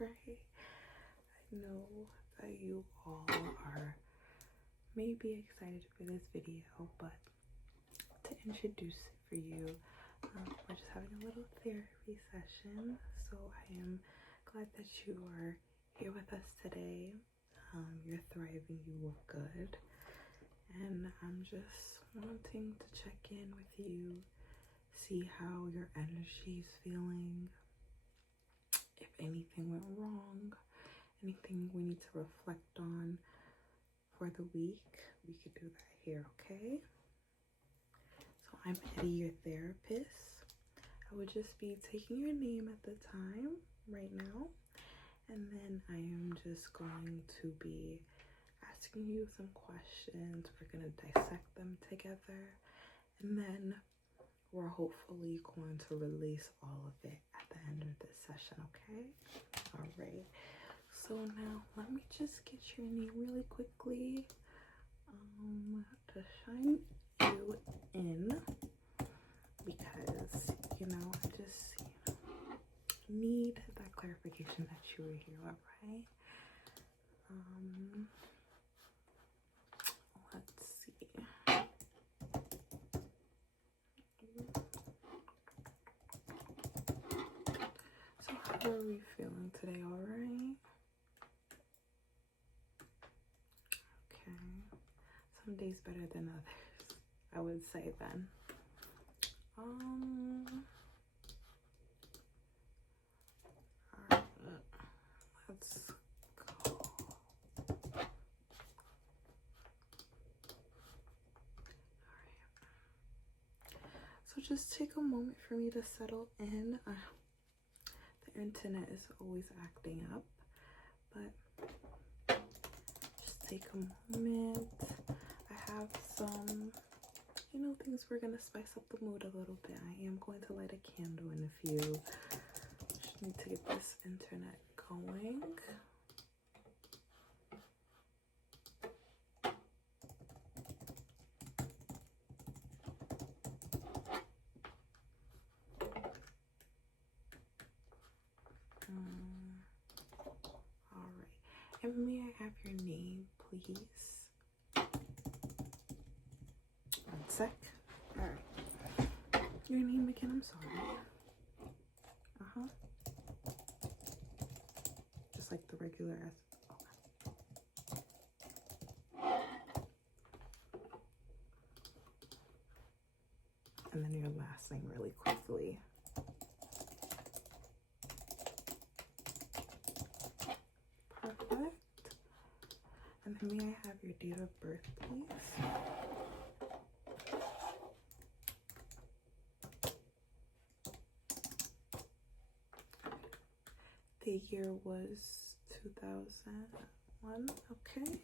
right? I know that you all are maybe excited for this video, but to introduce it for you, we're just having a little therapy session. So I am glad that you are here with us today. You're thriving, you look good, and I'm just wanting to check in with you, see how your energy is feeling, if anything went wrong, anything we need to reflect on for the week. We could do that here, okay? So I'm Eddie, your therapist. I would just be taking your name at the time right now, and then I am just going to be asking you some questions. We're going to dissect them together, and then we're hopefully going to release all of it at the end of this session, okay? All right. So now let me just get your name really quickly to shine you in, because, you know, I just need that clarification that you were here, all right? Let's see. So how are we feeling today, all right? Okay. Some days better than others, I would say then. Alright, let's go. So just take a moment for me to settle in. The internet is always acting up, but just take a moment. I have some, you know, things we're gonna spice up the mood a little bit. I am going to light a candle in a few. Just need to get this internet going. All right, and may I have your name, please? One sec. All right, your name again? I'm sorry. Just like the regular S. Okay. And then your last name really quickly. Perfect. And then may I have your date of birth, please? The year was 2001. Okay.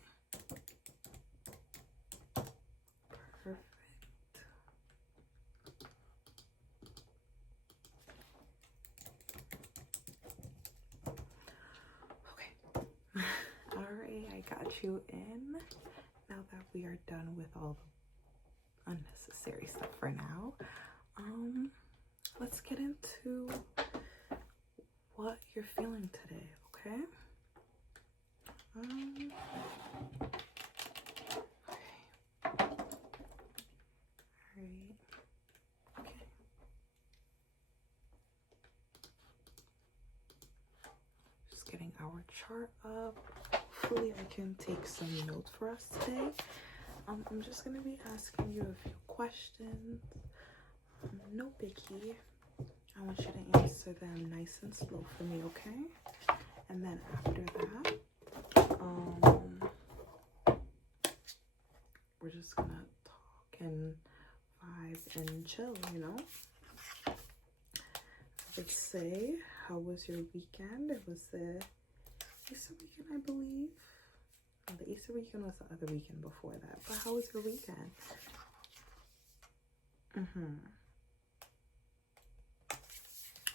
Perfect. Okay. All right, I got you in. Now that we are done with all the unnecessary stuff for now, let's get into what you're feeling today, okay? Okay. All right. Okay. Just getting our chart up. Hopefully I can take some notes for us today. I'm just gonna be asking you a few questions. No biggie. I want you to answer them nice and slow for me, okay? And then after that, we're just gonna talk and vibe and chill, you know? Let's say, how was your weekend? It was the Easter weekend, I believe. Oh, the Easter weekend was the other weekend before that. But how was your weekend?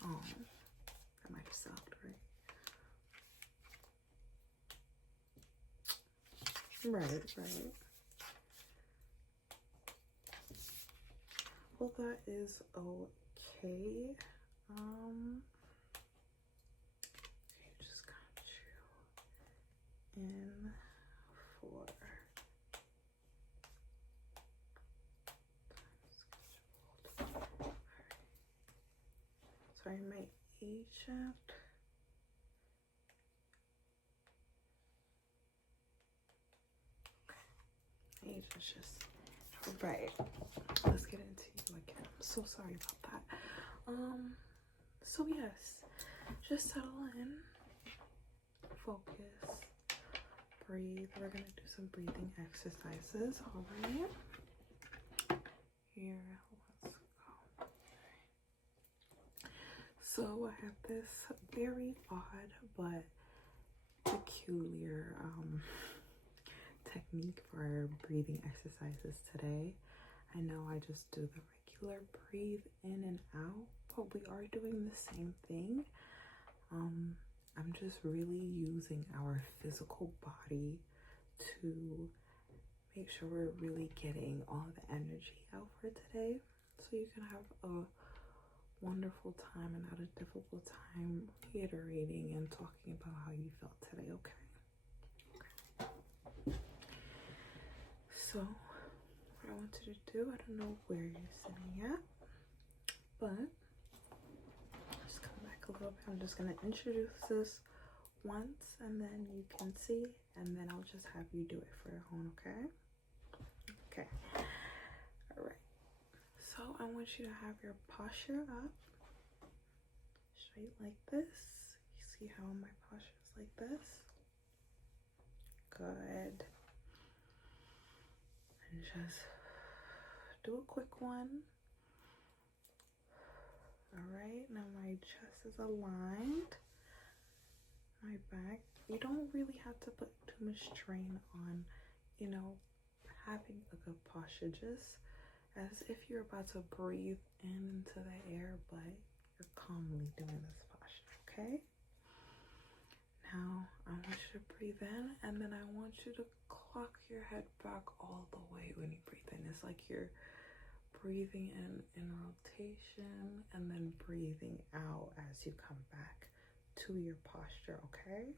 Oh, that might have sucked, right? Right. Well, that is okay. Okay, just kind in 4 scheduled. Sorry, my A shaft. Age is just right. Let's get into you again. I'm so sorry about that. So yes, just settle in, focus, breathe. We're gonna do some breathing exercises. All right. Here, let's go. So I have this very odd but peculiar technique for breathing exercises today. I know I just do the regular breathe in and out, but we are doing the same thing. I'm just really using our physical body to make sure we're really getting all the energy out for today, so you can have a wonderful time and not a difficult time reiterating and talking about how you felt today. Okay. So what I want you to do, I don't know where you're sitting at, but just come back a little bit. I'm just gonna introduce this once and then you can see, and then I'll just have you do it for your own. Okay. All right. So I want you to have your posture up straight like this. You see how my posture is like this? Good. And just do a quick one. All right, now my chest is aligned, my back. You don't really have to put too much strain on, you know, having a good posture, just as if you're about to breathe into the air, but you're calmly doing this posture. Okay, now I want you to breathe in, and then I want you to clock your head back all the way when you breathe in. It's like you're breathing in rotation and then breathing out as you come back to your posture. Okay,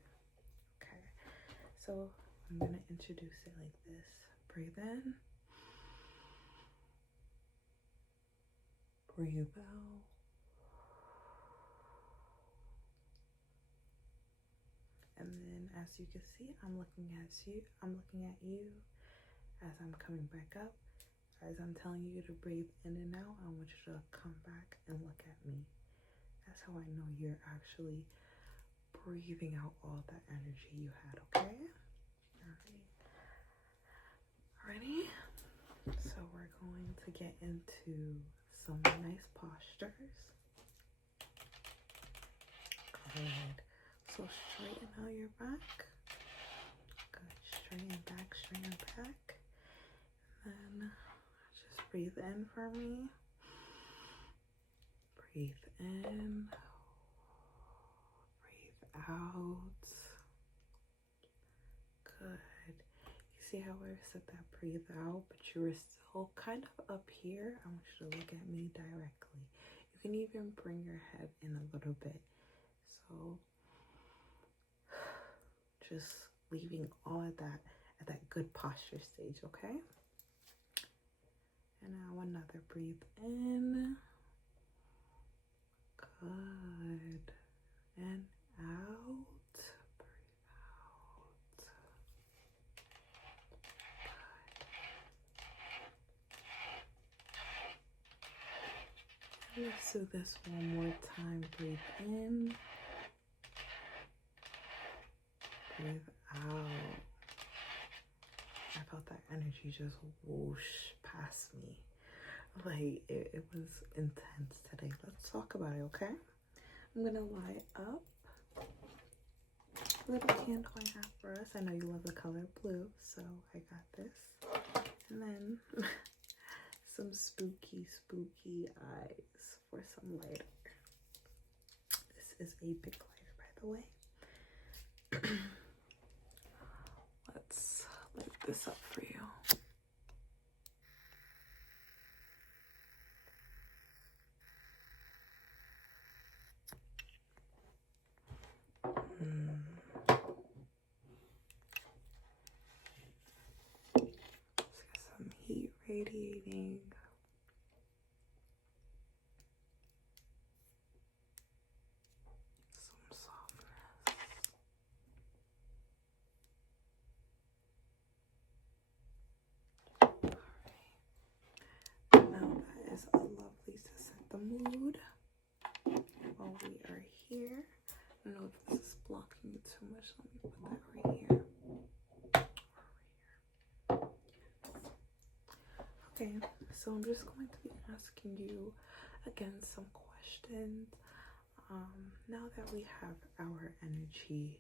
so I'm gonna introduce it like this. Breathe in, breathe out, and then as you can see, I'm looking at you as I'm coming back up. As I'm telling you to breathe in and out, I want you to come back and look at me. That's how I know you're actually breathing out all that energy you had. Okay? All right. Ready? So we're going to get into some nice postures. Good. So straighten out your back. Good. Straighten back, straighten back. And just breathe in for me. Breathe in. Breathe out. Good. You see how I said that breathe out, but you were still kind of up here? I want you to look at me directly. You can even bring your head in a little bit. So just leaving all of that at that good posture stage, okay? And now another breathe in. Good. And out. Breathe out. Good. Let's do this one more time. Breathe in. Breathe out. I felt that energy just whoosh past me. Like it was intense today. Let's talk about it, okay? I'm gonna lie up. Little candle I have for us. I know you love the color blue, so I got this. And then some spooky eyes for some lighter. This is a big lighter, by the way. Let's light this up for you. radiating some softness. Alright. Now that is a lovely to set the mood while we are here. I don't know if this is blocking you too much. Let me put that right here. Okay, so I'm just going to be asking you again some questions. Now that we have our energy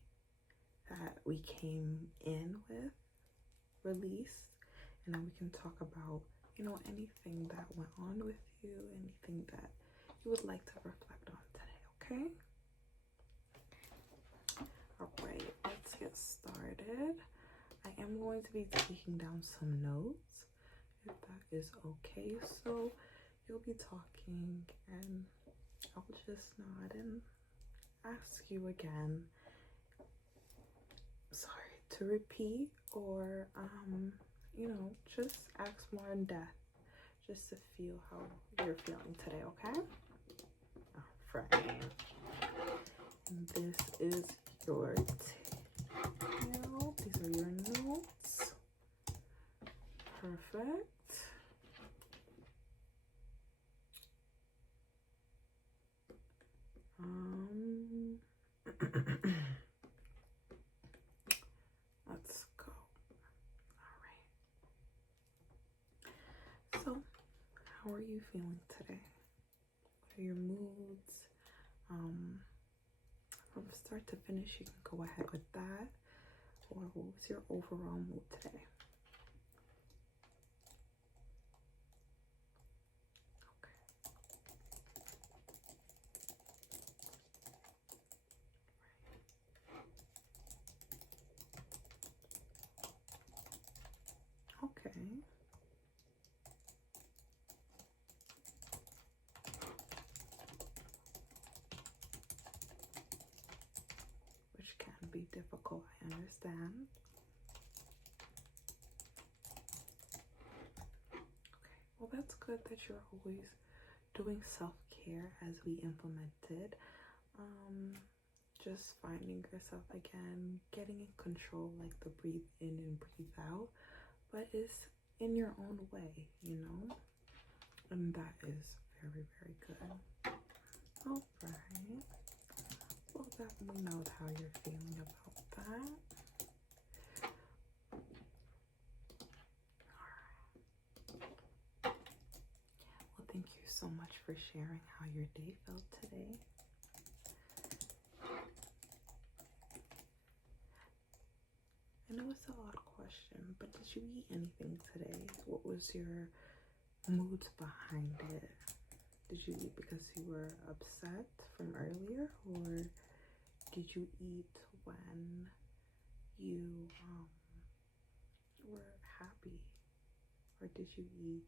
that we came in with released, and now we can talk about, you know, anything that went on with you, anything that you would like to reflect on today, okay? Alright, let's get started. I am going to be taking down some notes, if that is okay. So you'll be talking and I'll just nod and ask you again, sorry, to repeat or you know, just ask more in depth just to feel how you're feeling today, okay? Alright. And this is your tail. These are your notes. Perfect. Let's go. All right. So, how are you feeling today? What are your moods? From start to finish, you can go ahead with that. Or what was your overall mood today? Okay. Which can be difficult, I understand. Okay, well, that's good that you're always doing self-care as we implemented. Just finding yourself again, getting in control, like the breathe in and breathe out, but it's in your own way, you know, and that is very, very good. All right, well, let me know how you're feeling about that. All right, well, thank you so much for sharing how your day felt today. I know it's an odd question, but did you eat anything today? What was your moods behind it? Did you eat because you were upset from earlier, or did you eat when you were happy, or did you eat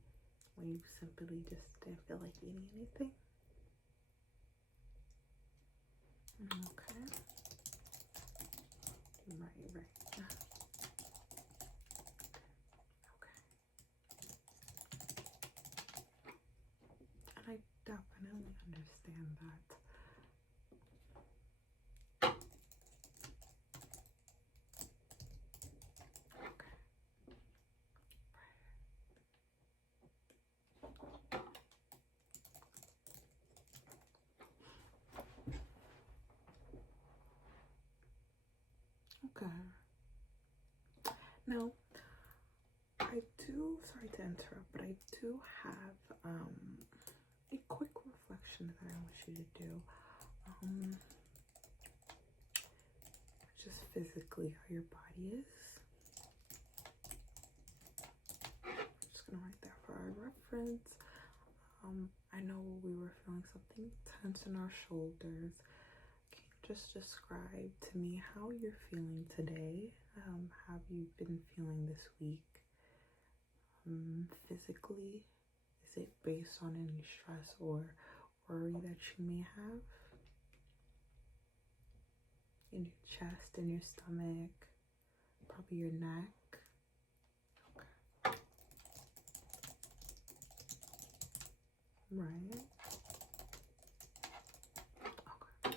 when you simply just didn't feel like eating anything? Okay. Right. And I definitely understand that. Okay. Now, I do, sorry to interrupt, but I do have a quick reflection that I want you to do. Just physically how your body is. I'm just gonna write that for our reference. I know we were feeling something tense in our shoulders. Can you just describe to me how you're feeling today? How have you been feeling this week? Physically, is it based on any stress or worry that you may have? In your chest, in your stomach, probably your neck. Okay. Right. Okay.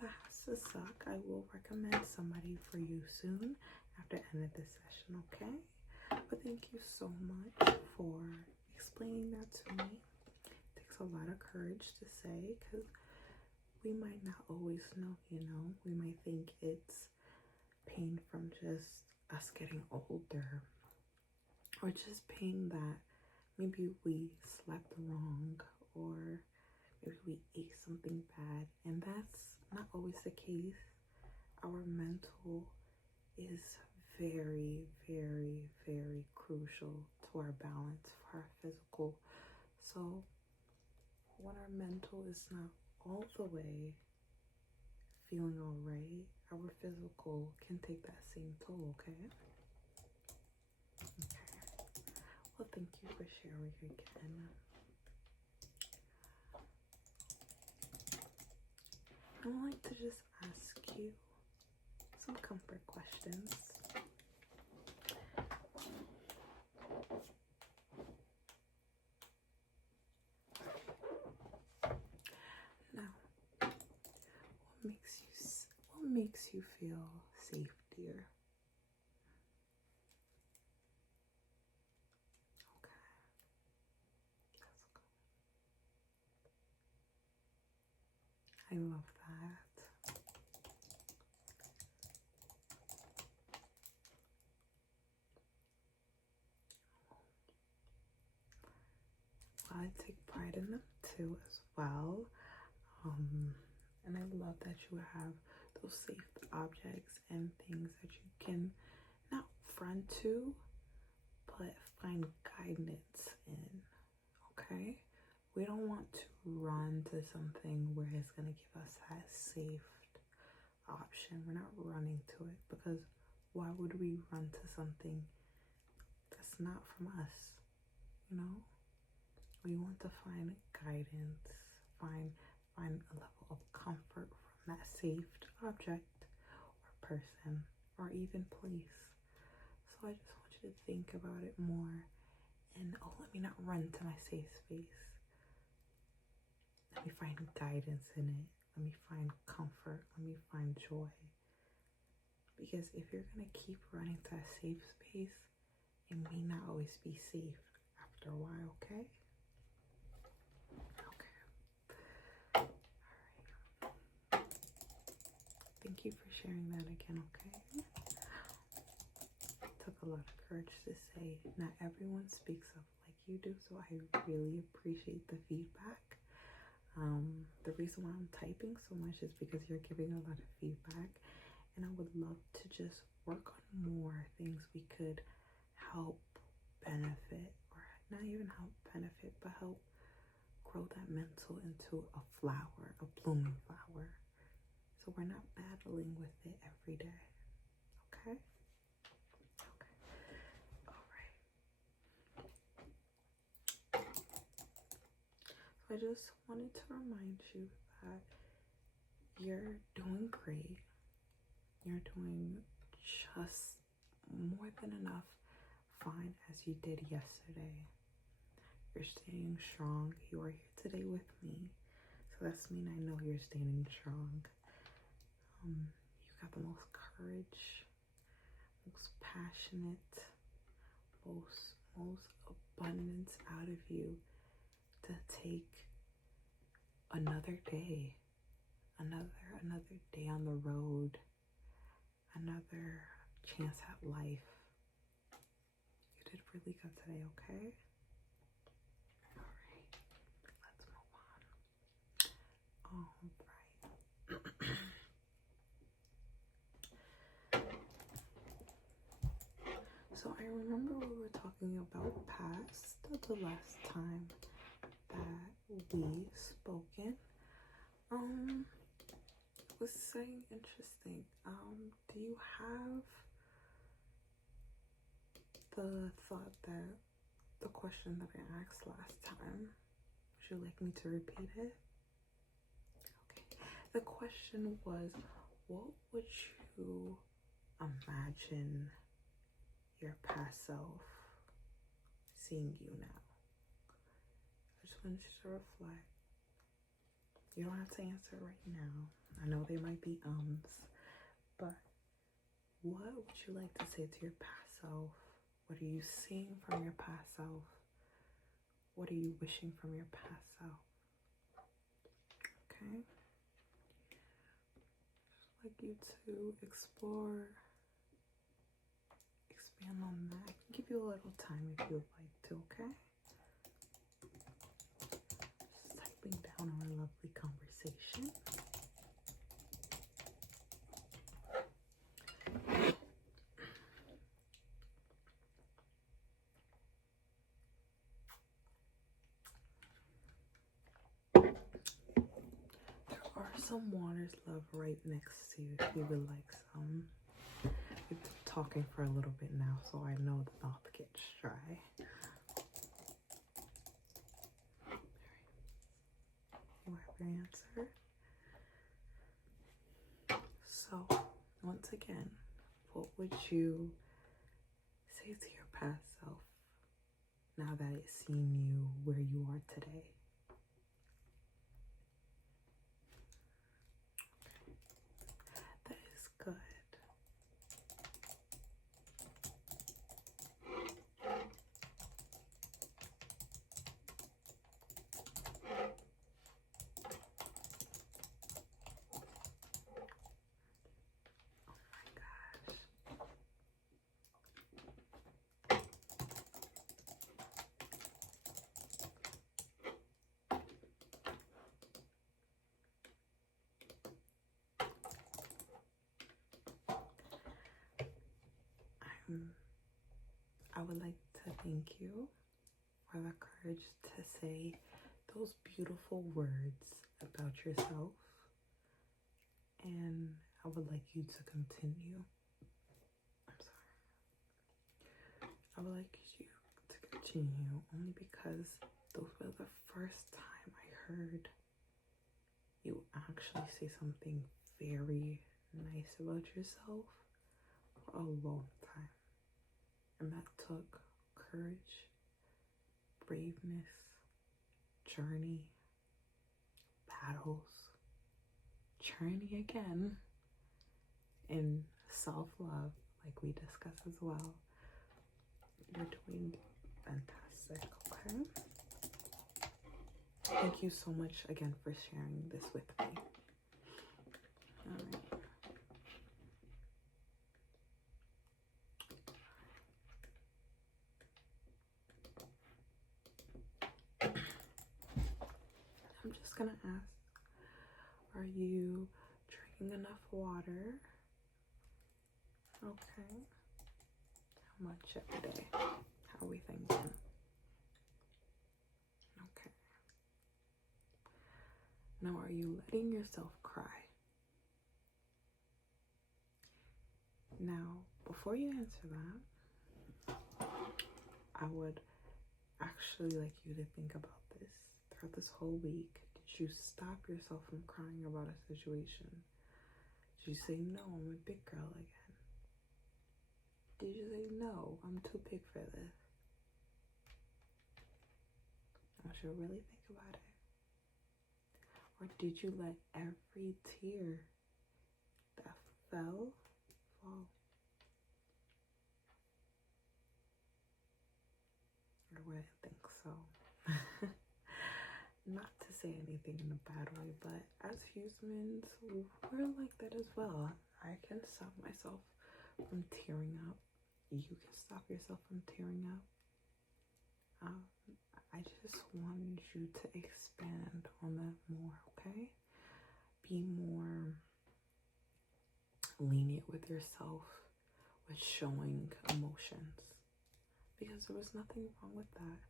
That has to suck. I will recommend somebody for you soon after the end of this session, okay? But thank you so much for explaining that to me. It takes a lot of courage to say, because we might not always know, you know? We might think it's pain from just us getting older, or just pain that maybe we slept wrong, or maybe we ate something bad, and that's not always the case. Our mental is very, very, very crucial to our balance for our physical. So when our mental is not all the way feeling all right, our physical can take that same toll, okay? Okay. Well, thank you for sharing again. I would like to just ask you some comfort questions. Now, what makes you feel safe, dear? Okay, that's good. I love that. I take pride in them too as well. And I love that you have those safe objects and things that you can not run to, but find guidance in. Okay? We don't want to run to something where it's going to give us that safe option. We're not running to it, because why would we run to something that's not from us? You know? We want to find guidance, find a level of comfort from that safe object or person or even place. So I just want you to think about it more, and let me not run to my safe space. Let me find guidance in it. Let me find comfort. Let me find joy. Because if you're going to keep running to a safe space, it may not always be safe after a while, okay? Thank you for sharing that again, okay? It took a lot of courage to say. Not everyone speaks up like you do, so I really appreciate the feedback. The reason why I'm typing so much is because you're giving a lot of feedback, and I would love to just work on more things we could help benefit, or not even help benefit, but help grow that mental into a flower, a blooming flower. So we're not battling with it every day. Okay? Okay. All right. So I just wanted to remind you that you're doing great. You're doing just more than enough fine as you did yesterday. You're staying strong. You are here today with me. So that's mean I know you're standing strong. You got the most courage, most passionate, most abundance out of you to take another day, another day on the road, another chance at life. You did really good today, okay? All right, let's move on. All right. So I remember we were talking about past the last time that we spoken. It was saying interesting. Do you have the thought that the question that I asked last time, would you like me to repeat it? Okay. The question was, what would you imagine your past self seeing you now? I just want you to reflect. You don't have to answer right now. I know they might be but what would you like to say to your past self? What are you seeing from your past self? What are you wishing from your past self? Okay? I'd like you to explore, expand on that. I can give you a little time if you'd like to, okay? Just typing down our lovely conversation. Some waters, love, right next to you if you would like some. We've been talking for a little bit now, so I know the mouth gets dry. You have your answer. So, once again, what would you say to your past self now that it's seen you where you are today? That is good. I would like to thank you for the courage to say those beautiful words about yourself, and I would like you to continue. I'm sorry. I would like you to continue only because those were the first time I heard you actually say something very nice about yourself for a long time. And that took courage, braveness, journey, battles, journey again, and self-love, like we discussed as well. You're doing fantastic, okay? Thank you so much again for sharing this with me. All right. I'm just gonna ask, are you drinking enough water? Okay. How much every day? How are we thinking? Okay. Now, are you letting yourself cry? Now, before you answer that, I would actually like you to think about this. Throughout this whole week, did you stop yourself from crying about a situation? Did you say, no, I'm a big girl again? Did you say, no, I'm too big for this? I want you to really think about it. Or did you let every tear that fell fall? I wouldn't think so. Not to say anything in a bad way, but as humans, we're like that as well. I can stop myself from tearing up. You can stop yourself from tearing up. I just wanted you to expand on that more, okay? Be more lenient with yourself with showing emotions, because there was nothing wrong with that.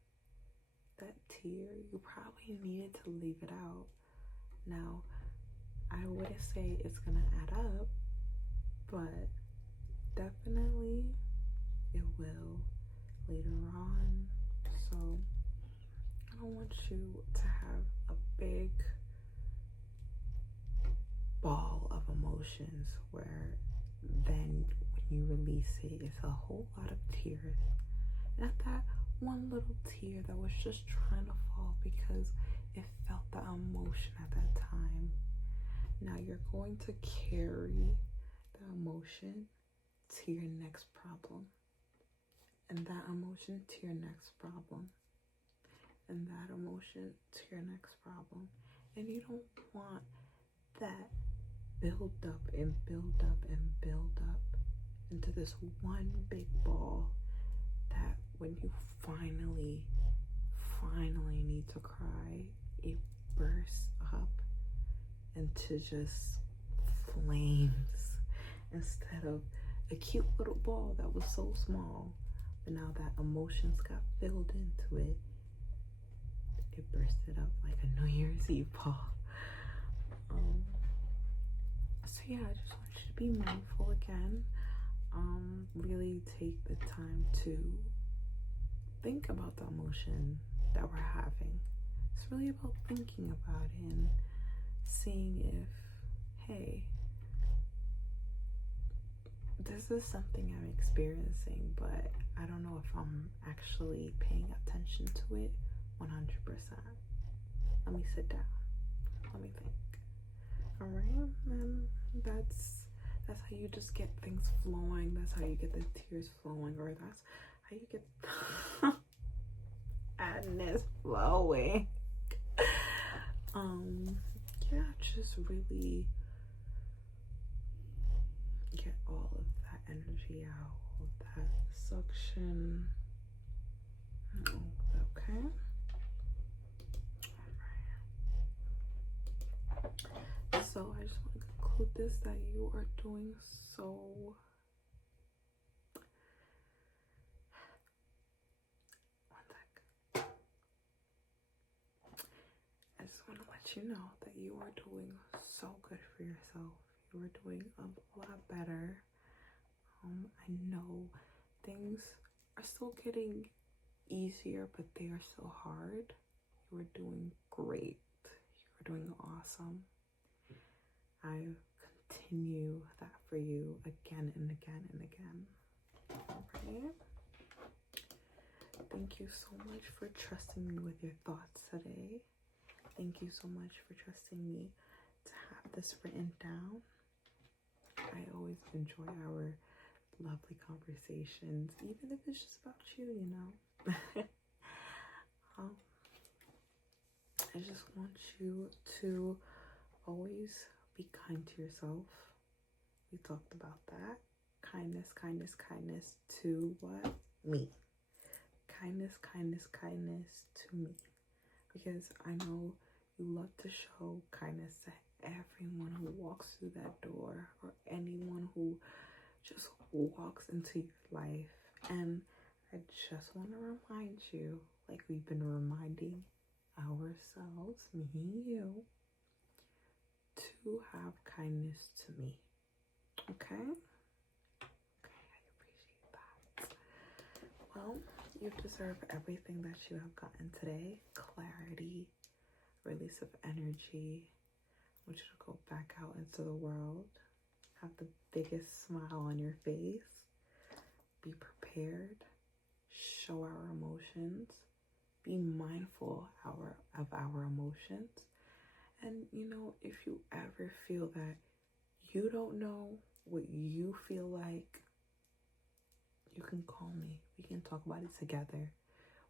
That tear, you probably needed to leave it out. Now, I wouldn't say it's gonna add up, but definitely it will later on. So I don't want you to have a big ball of emotions where then when you release it, it's a whole lot of tears. Not that one little tear that was just trying to fall because it felt the emotion at that time. Now you're going to carry the emotion to your next problem, and that emotion to your next problem, and that emotion to your next problem. And you don't want that build up and build up and build up into this one big ball that when you finally need to cry, it bursts up into just flames instead of a cute little ball that was so small. But now that emotions got filled into it, it bursted up like a New Year's Eve ball. So yeah, I just want you to be mindful again. Really take the time to think about the emotion that we're having. It's really about thinking about it and seeing if, hey, this is something I'm experiencing, but I don't know if I'm actually paying attention to it 100%. Let me sit down. Let me think. All right, and that's how you just get things flowing. That's how you get the tears flowing, or that's how you get the sadness flowing. Yeah, just really get all of that energy out, all of that suction. Okay. Alright. So I just want to conclude this that you are doing so I just want to let you know that you are doing so good for yourself. You are doing a lot better. I know things are still getting easier, but they are still hard. You are doing great. You are doing awesome. I continue that for you again and again and again. Alright. Thank you so much for trusting me with your thoughts today. Thank you so much for trusting me to have this written down. I always enjoy our lovely conversations, even if it's just about you, you know. I just want you to always be kind to yourself. We talked about that. Kindness, kindness, kindness to what? Me. Kindness, kindness, kindness to me. Because I know you love to show kindness to everyone who walks through that door, or anyone who just walks into your life. And I just want to remind you, like we've been reminding ourselves, me and you, to have kindness to me. Okay? Okay, I appreciate that. Well, you deserve everything that you have gotten today. Clarity, release of energy. I want you to go back out into the world. Have the biggest smile on your face. Be prepared. Show our emotions. Be mindful of our emotions. And you know, if you ever feel that you don't know what you feel like, you can call me. We can talk about it together.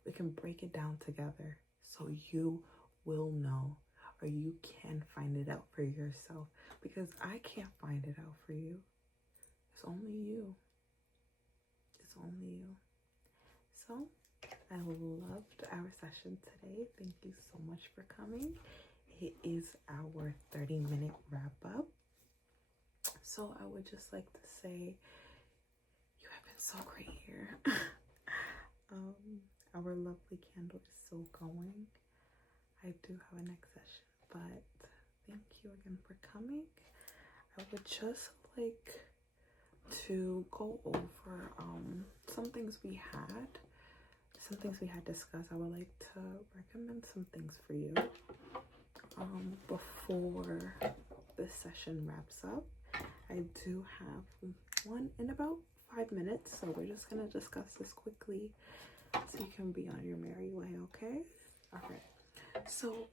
We can break it down together so you will know, or you can find it out for yourself, because I can't find it out for you. It's only you. It's only you. So I loved our session today. Thank you so much for coming. It is our 30-minute wrap up. So I would just like to say you have been so great here. Our lovely candle is still going. I do have a next session, but thank you again for coming. I would just like to go over some things we had some things we had discussed. I would like to recommend some things for you before this session wraps up. I do have one in about 5 minutes, so we're just gonna discuss this quickly so you can be on your merry way, okay? Okay. So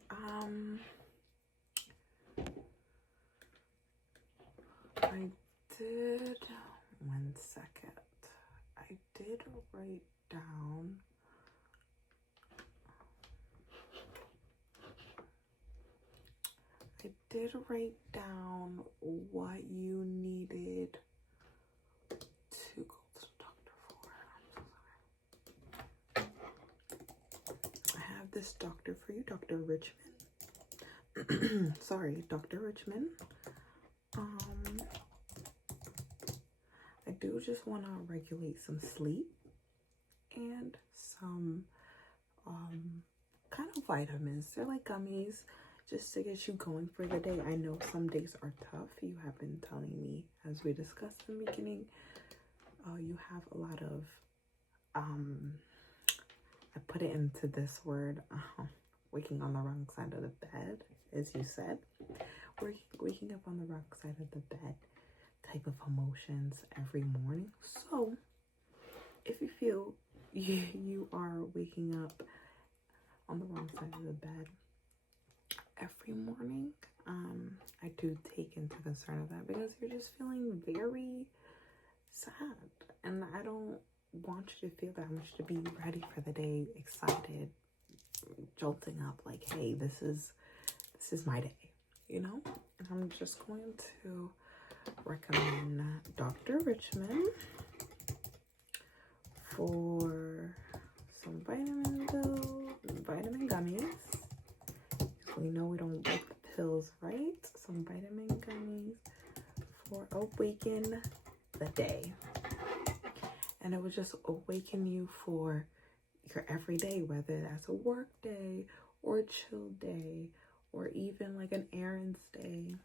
I did, one second, I did write down what you needed to go to the doctor for. I'm so sorry. I have this doctor for you, Dr. Richmond. Sorry, Dr. Richmond. I do just want to regulate some sleep and some kind of vitamins. They're like gummies just to get you going for the day. I know some days are tough. You have been telling me, as we discussed in the beginning, you have a lot of I put it into this word, waking on the wrong side of the bed, as you said. Waking up on the wrong side of the bed type of emotions every morning. So if you feel you are waking up on the wrong side of the bed every morning, I do take into concern of that, because you're just feeling very sad, and I don't want you to feel that. I want you to be ready for the day, excited, jolting up, like, hey, this is my day, you know? And I'm just going to recommend Dr. Richmond for some vitamin gummies. We know we don't like the pills, right? Some vitamin gummies for awaken the day. And it will just awaken you for your everyday, whether that's a work day or a chill day or even like an errands day.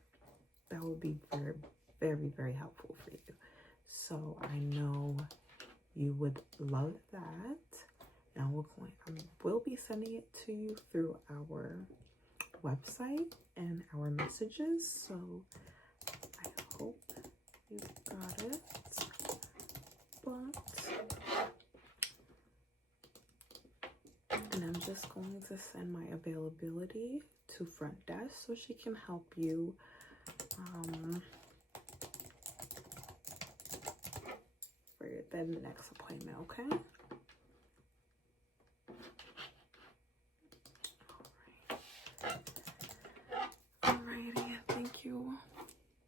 That would be very, very, very helpful for you. So I know you would love that. Now we'll be sending it to you through our website and our messages. So I hope you got it. And I'm just going to send my availability to front desk so she can help you for the next appointment, okay? Alrighty, thank you.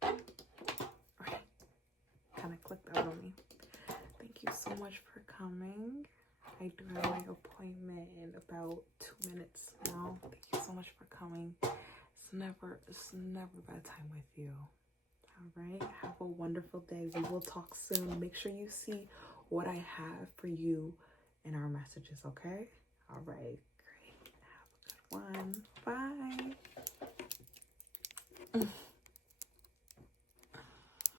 Alright, kind of clicked out on me. Thank you so much for coming. I do have my appointment in about 2 minutes now. Thank you so much for coming. It's never a bad time with you. All right, have a wonderful day. We will talk soon. Make sure you see what I have for you in our messages, okay? All right, great. Have a good one. Bye.